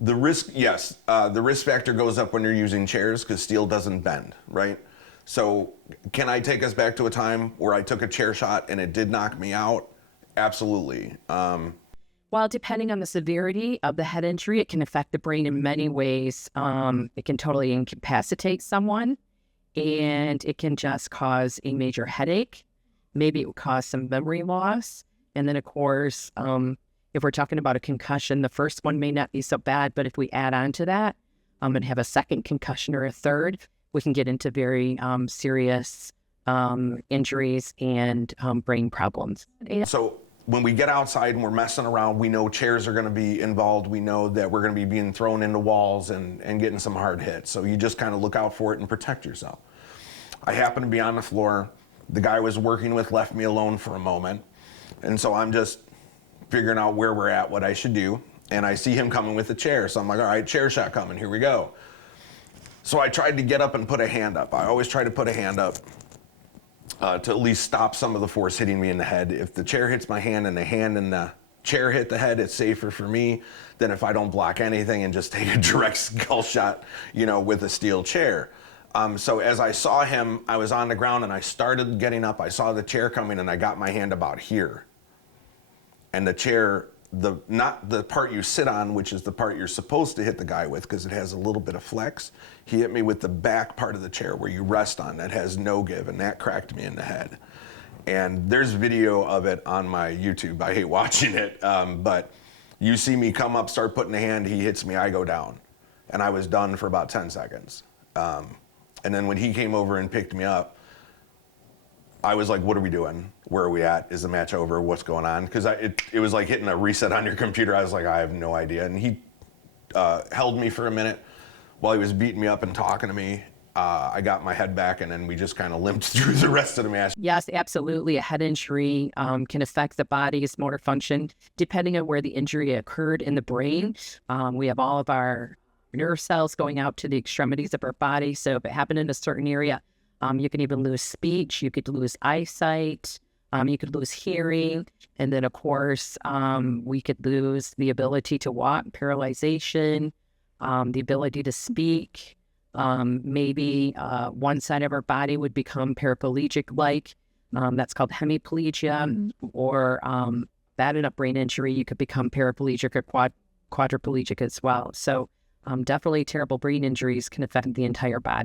The risk, yes, the risk factor goes up when you're using chairs because steel doesn't bend, right? So can I take us back to a time where I took a chair shot and it did knock me out? Absolutely. Well, depending on the severity of the head injury, it can affect the brain in many ways. It can totally incapacitate someone, and it can just cause a major headache. Maybe it will cause some memory loss. And then, of course, if we're talking about a concussion, the first one may not be so bad, but if we add on to that and have a second concussion or a third, we can get into very serious injuries and brain problems. So when we get outside and we're messing around, we know chairs are going to be involved. We know that we're going to be being thrown into walls and getting some hard hits. So you just kind of look out for it and protect yourself. I happen to be on the floor. The guy I was working with left me alone for a moment. And so I'm just figuring out where we're at, what I should do. And I see him coming with a chair. So I'm like, all right, chair shot coming, here we go. So I tried to get up and put a hand up. I always try to put a hand up to at least stop some of the force hitting me in the head. If the chair hits my hand and the chair hit the head, it's safer for me than if I don't block anything and just take a direct skull shot, with a steel chair. So as I saw him, I was on the ground and I started getting up. I saw the chair coming and I got my hand about here. And the chair, not the part you sit on, which is the part you're supposed to hit the guy with because it has a little bit of flex. He hit me with the back part of the chair where you rest on that has no give, and that cracked me in the head. And there's video of it on my YouTube. I hate watching it, but you see me come up, start putting the hand, he hits me, I go down. And I was done for about 10 seconds. And then when he came over and picked me up, I was like, what are we doing? Where are we at? Is the match over? What's going on? Because it was like hitting a reset on your computer. I was like, I have no idea. And he held me for a minute while he was beating me up and talking to me. I got my head back, and then we just kind of limped through the rest of the match. Yes, absolutely. A head injury can affect the body's motor function depending on where the injury occurred in the brain. We have all of our nerve cells going out to the extremities of our body. So if it happened in a certain area, you can even lose speech, you could lose eyesight, you could lose hearing, and then, of course, we could lose the ability to walk, paralyzation, the ability to speak. Maybe one side of our body would become paraplegic-like. That's called hemiplegia, or bad enough brain injury, you could become paraplegic or quadriplegic as well. So definitely terrible brain injuries can affect the entire body.